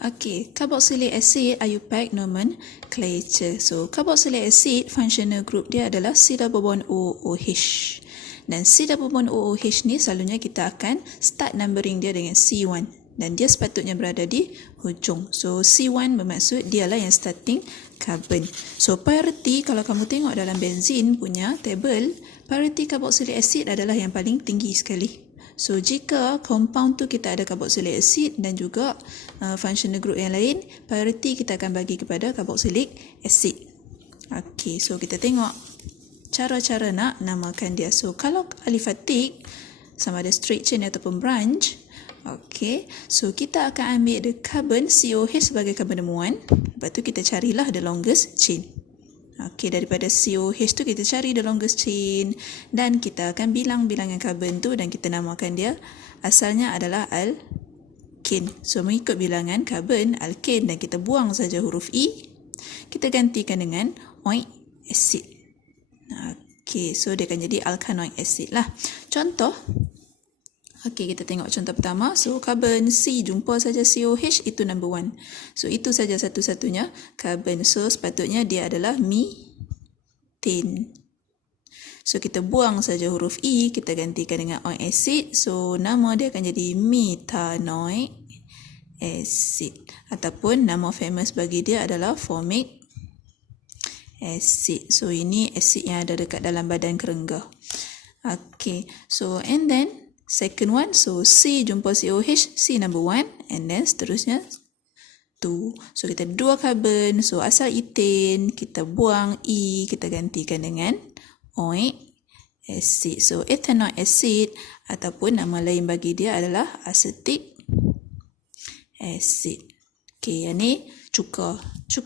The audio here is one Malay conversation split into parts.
Okey, carboxylic acid IUPAC nomenclature. So, carboxylic acid functional group dia adalah C double bond OOH. Dan C double bond OOH ni selalunya kita akan start numbering dia dengan C1 dan dia sepatutnya berada di hujung. So, C1 bermaksud dialah yang starting carbon. So, priority kalau kamu tengok dalam benzin punya table, priority carboxylic acid adalah yang paling tinggi sekali. So, jika compound tu kita ada carboxylic acid dan juga functional group yang lain, priority kita akan bagi kepada carboxylic acid. Okey, so kita tengok cara-cara nak namakan dia. So, kalau alifatik, sama ada straight chain ataupun branch, okey, so kita akan ambil the carbon COH sebagai carbon number 1, lepas tu kita carilah the longest chain. Okey, daripada COH tu kita cari the longest chain dan kita akan bilang bilangan karbon tu dan kita namakan dia asalnya adalah alkane. So, mengikut bilangan karbon alkane dan kita buang saja huruf E, kita gantikan dengan oic acid. Okey, so dia akan jadi alkanoic acid lah. Contoh, okey, kita tengok contoh pertama. So, carbon C jumpa saja COH, itu number 1. So, itu saja satu-satunya carbon. So, sepatutnya dia adalah methane. So, kita buang saja huruf E, kita gantikan dengan oic acid. So, nama dia akan jadi methanoic acid. Ataupun nama famous bagi dia adalah formic acid. So, ini acid yang ada dekat dalam badan kerengga. Okey, so and then second one, so C jumpa COH, C number 1 and then seterusnya 2. So, kita dua carbon, so asal ethane, kita buang E, kita gantikan dengan oic acid. So, ethanoic acid ataupun nama lain bagi dia adalah acetic acid. Okey, yang ni cuka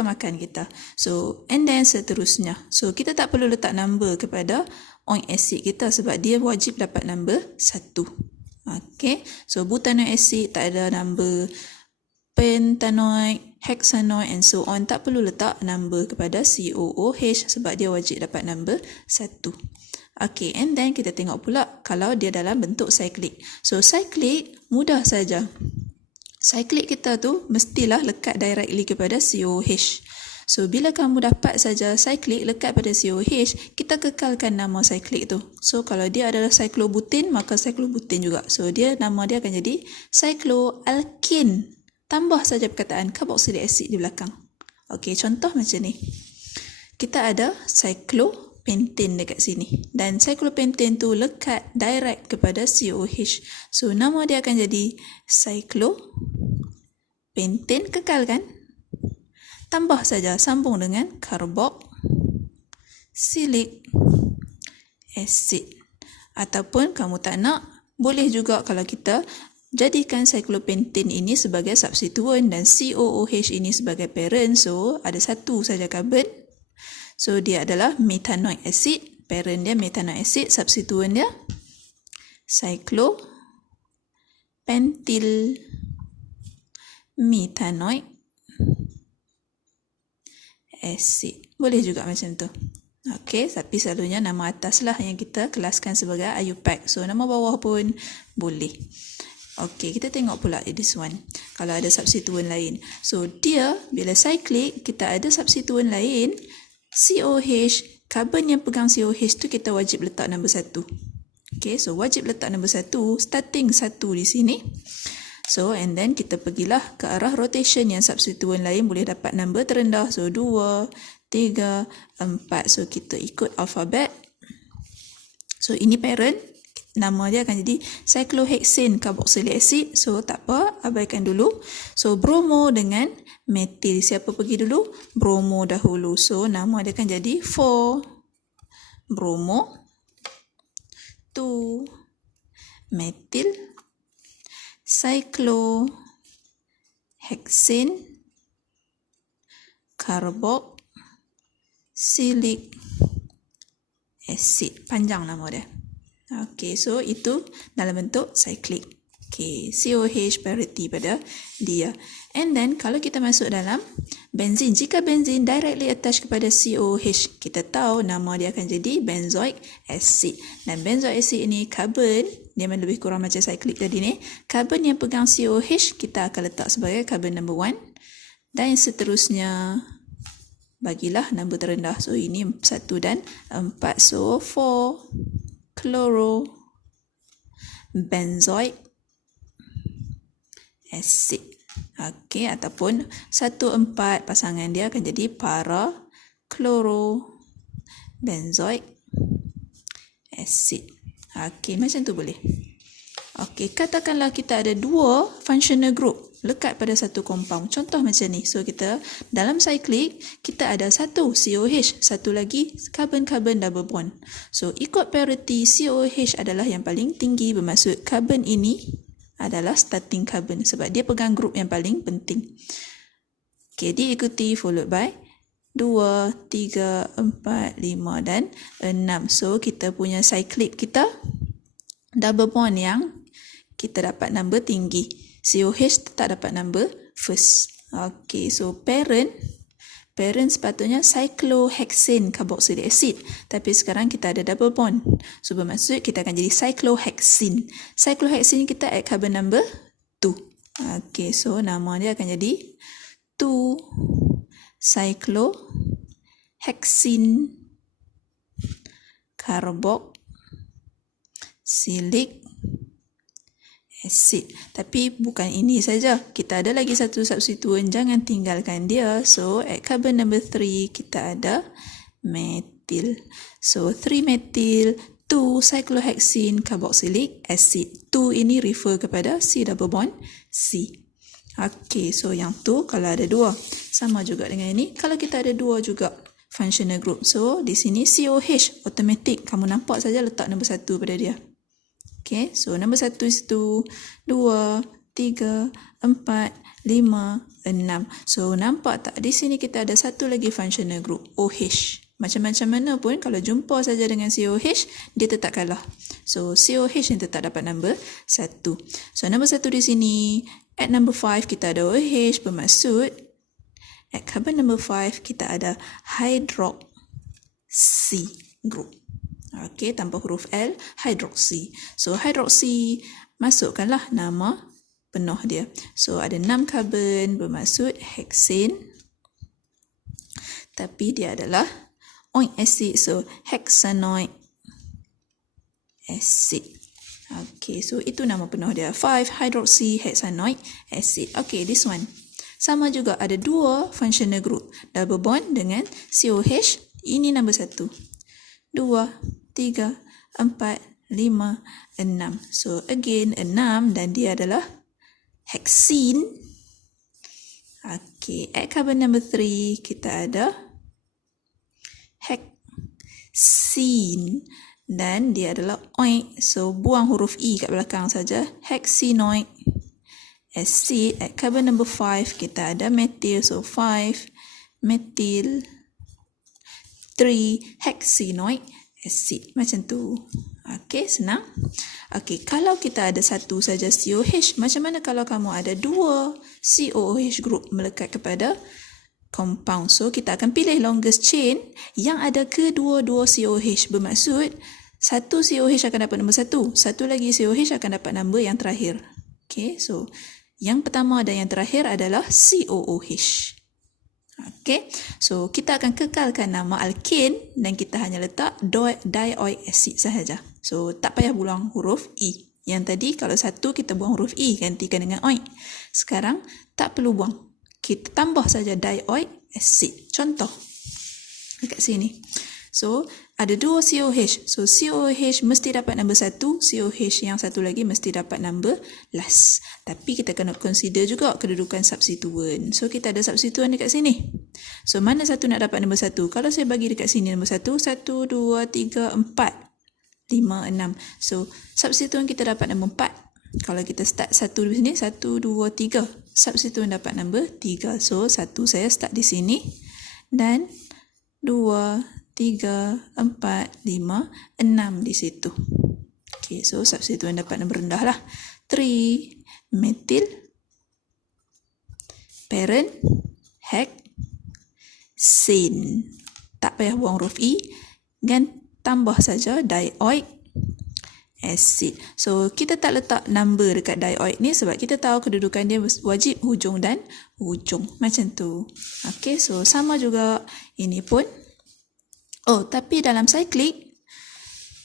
makan kita. So, and then seterusnya. So, kita tak perlu letak number kepada oic acid kita sebab dia wajib dapat number 1. Okey, so butanoic acid tak ada number, pentanoic, hexanoic and so on, tak perlu letak number kepada COOH sebab dia wajib dapat number 1. Okey, and then kita tengok pula kalau dia dalam bentuk cyclic. So, cyclic mudah saja. Cyclic kita tu mestilah lekat directly kepada COH. So, bila kamu dapat saja cyclic lekat pada COH, kita kekalkan nama cyclic tu. So, kalau dia adalah cyclobutane, maka cyclobutane juga. So, nama dia akan jadi cycloalkane. Tambah saja perkataan carboxylic acid di belakang. Okey, contoh macam ni. Kita ada cyclopentane dekat sini. Dan cyclopentane tu lekat direct kepada COH. So, nama dia akan jadi cyclopentane, kekal kan? Tambah saja, sambung dengan carboxylic acid. Ataupun kamu tak nak, boleh juga kalau kita jadikan cyclopentane ini sebagai substituent dan COOH ini sebagai parent. So, ada satu saja carbon. So, dia adalah methanoic acid. Parent dia methanoic acid, substituent dia cyclopentyl methanoic acid. Boleh juga macam tu. Okey, tapi selalunya nama atas lah yang kita kelaskan sebagai IUPAC. So, nama bawah pun boleh. Okey, kita tengok pula this one. Kalau ada substituent lain. So, dia bila cyclic, kita ada substituent lain, COH, carbon yang pegang COH tu kita wajib letak nombor 1. Okey, so wajib letak nombor 1, starting 1 di sini. So, and then kita pergilah ke arah rotation yang substituent lain boleh dapat number terendah. So, 2, 3, 4. So, kita ikut alfabet. So, ini parent. Nama dia akan jadi cyclohexane carboxylic acid. So, tak apa, abaikan dulu. So, bromo dengan metil. Siapa pergi dulu? Bromo dahulu. So, nama dia akan jadi 4 bromo 2 metil cyclohexane carboxylic acid. Panjang nama dia. Okey, so itu dalam bentuk cyclic. Okey, COH parity pada dia. And then kalau kita masuk dalam benzin, jika benzin directly attach kepada COH, kita tahu nama dia akan jadi benzoic acid. Dan benzoic acid ini carbon Dia lebih kurang macam cyclic tadi ni. Karbon yang pegang COH kita akan letak sebagai karbon number 1. Dan yang seterusnya, bagilah nombor terendah. So, ini 1 dan 4. So, 4 chloro benzoic acid. Okey, ataupun 1,4 pasangan dia akan jadi para chloro benzoic acid. Okey, macam tu boleh. Okey, katakanlah kita ada 2 functional group lekat pada satu compound. Contoh macam ni. So, kita dalam cyclic, kita ada satu COH, satu lagi carbon-carbon double bond. So, ikut parity, COH adalah yang paling tinggi, bermaksud carbon ini adalah starting carbon sebab dia pegang group yang paling penting. Okey, diikuti followed by 2, 3, 4, 5 dan 6. So, kita punya cyclic kita double bond yang kita dapat number tinggi. COH tak dapat number first. Okey, so parent sepatutnya cyclohexane carboxylic acid. Tapi sekarang kita ada double bond. So, bermaksud kita akan jadi cyclohexene. Cyclohexene kita add carbon number 2. Okey, so nama dia akan jadi 2 cyclohexene carboxylic acid. Tapi bukan ini saja. Kita ada lagi satu substituen, jangan tinggalkan dia. So, at carbon number 3 kita ada methyl. So, 3-methyl 2 cyclohexene carboxylic acid. 2 ini refer kepada C double bond C. Okey, so yang tu kalau ada 2. Sama juga dengan ini. Kalau kita ada 2 juga functional group. So, di sini COH automatic. Kamu nampak saja letak nombor 1 pada dia. Okay, so nombor 1 itu 2, 3, 4, 5, 6. So, nampak tak? Di sini kita ada satu lagi functional group, OH. Macam-macam mana pun, kalau jumpa saja dengan COH, dia tetap kalah. So, COH yang tetap dapat nombor 1. So, nombor 1 di sini, at number 5 kita ada OH, bermaksud at carbon number 5 kita ada hydroxy group. Okey, tanpa huruf L, hydroxy. So, hydroxy, masukkanlah nama penuh dia. So, ada 6 karbon, bermaksud hexane. Tapi dia adalah oik acid. So, hexanoic acid. Okey, so itu nama penuh dia. 5 hydroxy hexanoic acid. Okey, this one. Sama juga ada 2 functional group. Double bond dengan COH. Ini nombor 1. 2, 3, 4, 5, 6. So, again, 6 dan dia adalah hexene. Okey, at carbon number 3, kita ada hexene dan dia adalah oik. So, buang huruf E kat belakang saja. Hexenoic acid. At carbon number 5, kita ada methyl. So, 5 methyl 3 hexenoic acid. Macam tu. Okey, senang. Okey, kalau kita ada satu saja COH, macam mana kalau kamu ada 2 COOH group melekat kepada compound? So, kita akan pilih longest chain yang ada kedua-dua COH. Bermaksud, satu COH akan dapat nombor 1, satu lagi COH akan dapat nombor yang terakhir. Okey, so yang pertama dan yang terakhir adalah COOH. Okey, so kita akan kekalkan nama alkane dan kita hanya letak dioic acid sahaja. So, tak payah buang huruf E. Yang tadi kalau satu kita buang huruf E, gantikan dengan oik. Sekarang tak perlu buang. Kita tambah saja dioic acid. Contoh dekat sini. So, ada 2 COH. So, COH mesti dapat nombor 1. COH yang satu lagi mesti dapat nombor last. Tapi kita kena consider juga kedudukan substituen. So, kita ada substituen dekat sini. So, mana satu nak dapat nombor 1? Kalau saya bagi dekat sini nombor 1, 1, 2, 3, 4, 5, 6. So, substituen kita dapat nombor 4. Kalau kita start 1 di sini, 1, 2, 3. Substituen dapat nombor 3. So, 1 saya start di sini. Dan 2, 3, 4, 5, 6 di situ. Okey, so substituen dapat nombor rendah lah. 3 methyl parent hexane. Tak payah buang huruf E. Dan tambah saja dioic acid. So, kita tak letak number dekat dioid ni sebab kita tahu kedudukan dia wajib hujung dan hujung. Macam tu. Okay, so sama juga ini pun. Oh, tapi dalam cyclic,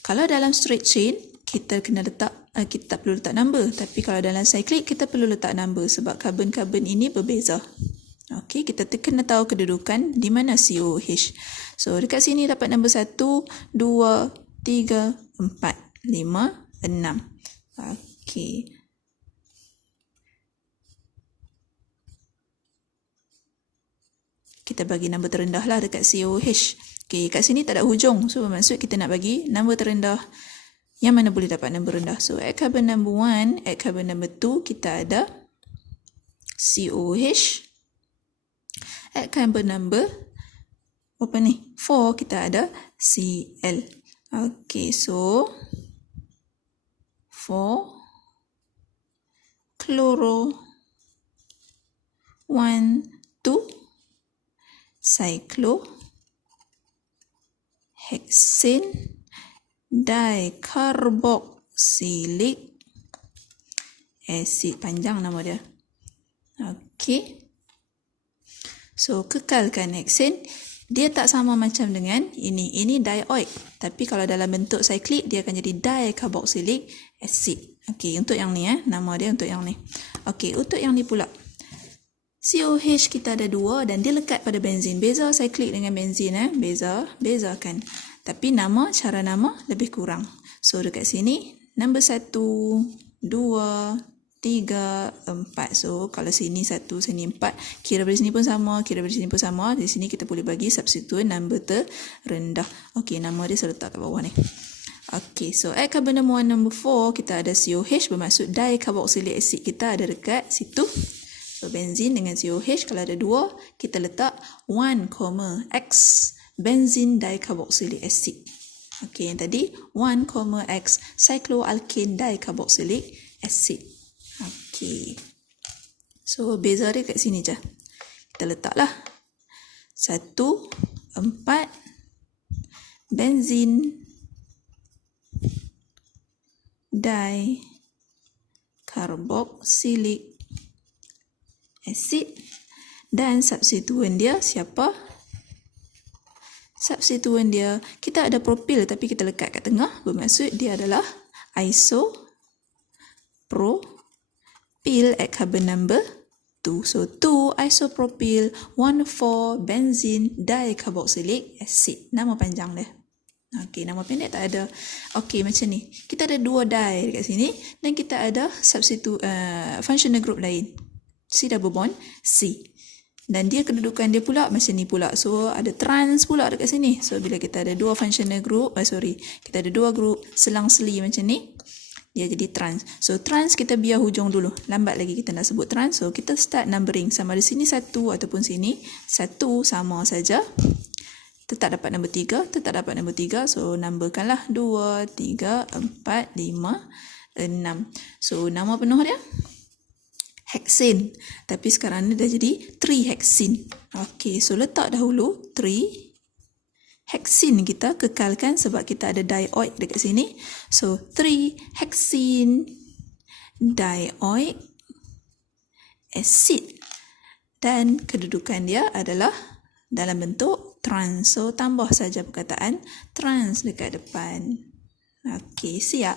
kalau dalam straight chain, kita kena letak, kita tak perlu letak number. Tapi kalau dalam cyclic, kita perlu letak number sebab karbon-karbon ini berbeza. Okey, kita kena tahu kedudukan di mana COH. So, dekat sini dapat nombor 1, 2, 3, 4, 5, 6. Okey. Kita bagi nombor terendah lah dekat COH. Okey, kat sini tak ada hujung. So, bermaksud kita nak bagi nombor terendah yang mana boleh dapat nombor rendah. So, at carbon number 1, at carbon number 2, kita ada COH. At carbon number 4, kita ada Cl. Okay, so 4 chloro 1 2 cyclo hexane dicarboxylic acid. Panjang nama dia. Okay. So, kekalkan hexane. Dia tak sama macam dengan ini. Ini dioid. Tapi kalau dalam bentuk cyclic, dia akan jadi dicarboxylic acid. Okey, untuk yang ni nama dia untuk yang ni. Okey, untuk yang ni pula. COH kita ada 2 dan dia lekat pada benzin. Beza cyclic dengan benzin bezakan. Tapi cara nama lebih kurang. So, dekat sini, nombor 1, 2, 3, 4. So, kalau sini 1, sini 4. Kira dari sini pun sama, kira dari sini pun sama. Di sini kita boleh bagi substituent number terendah. Okey, nama dia saya letak kat bawah ni. Okey, so at carbon number 1, number 4, kita ada COH bermaksud dicarboxylic acid kita ada dekat situ. So, benzin dengan COH, kalau ada 2, kita letak 1, X benzin dicarboxylic acid. Okey, yang tadi 1, X cycloalkane dicarboxylic acid. Okey. So, beza dia kat sini je. Kita letaklah 1, 4 benzin dicarboxylic acid dan substituent dia siapa? Substituent dia, kita ada propil tapi kita lekat kat tengah, bermaksud dia adalah isopropyl at carbon number 2. So, 2 isopropyl 1,4 benzene dicarboxylic acid. Nama panjang dia. Okey, nama pendek tak ada. Okey, macam ni. Kita ada 2 di dekat sini dan kita ada functional group lain. C double bond C. Dan dia kedudukan dia pula macam ni pula. So, ada trans pula dekat sini. So, bila kita ada 2 functional group, kita ada 2 group selang-seli macam ni, dia jadi trans. So, trans kita biar hujung dulu. Lambat lagi kita nak sebut trans. So, kita start numbering. Sama ada sini 1 ataupun sini 1 sama saja. Tetap dapat nombor 3. Tetap dapat nombor 3. So, numberkanlah 2, 3, 4, 5, 6. So, nama penuh dia hexane. Tapi sekarang ni dah jadi 3-hexene. Okey, so letak dahulu 3 hexene kita kekalkan sebab kita ada dioid dekat sini. So, 3-hexene dioid acid. Dan kedudukan dia adalah dalam bentuk trans. So, tambah saja perkataan trans dekat depan. Okey, siap.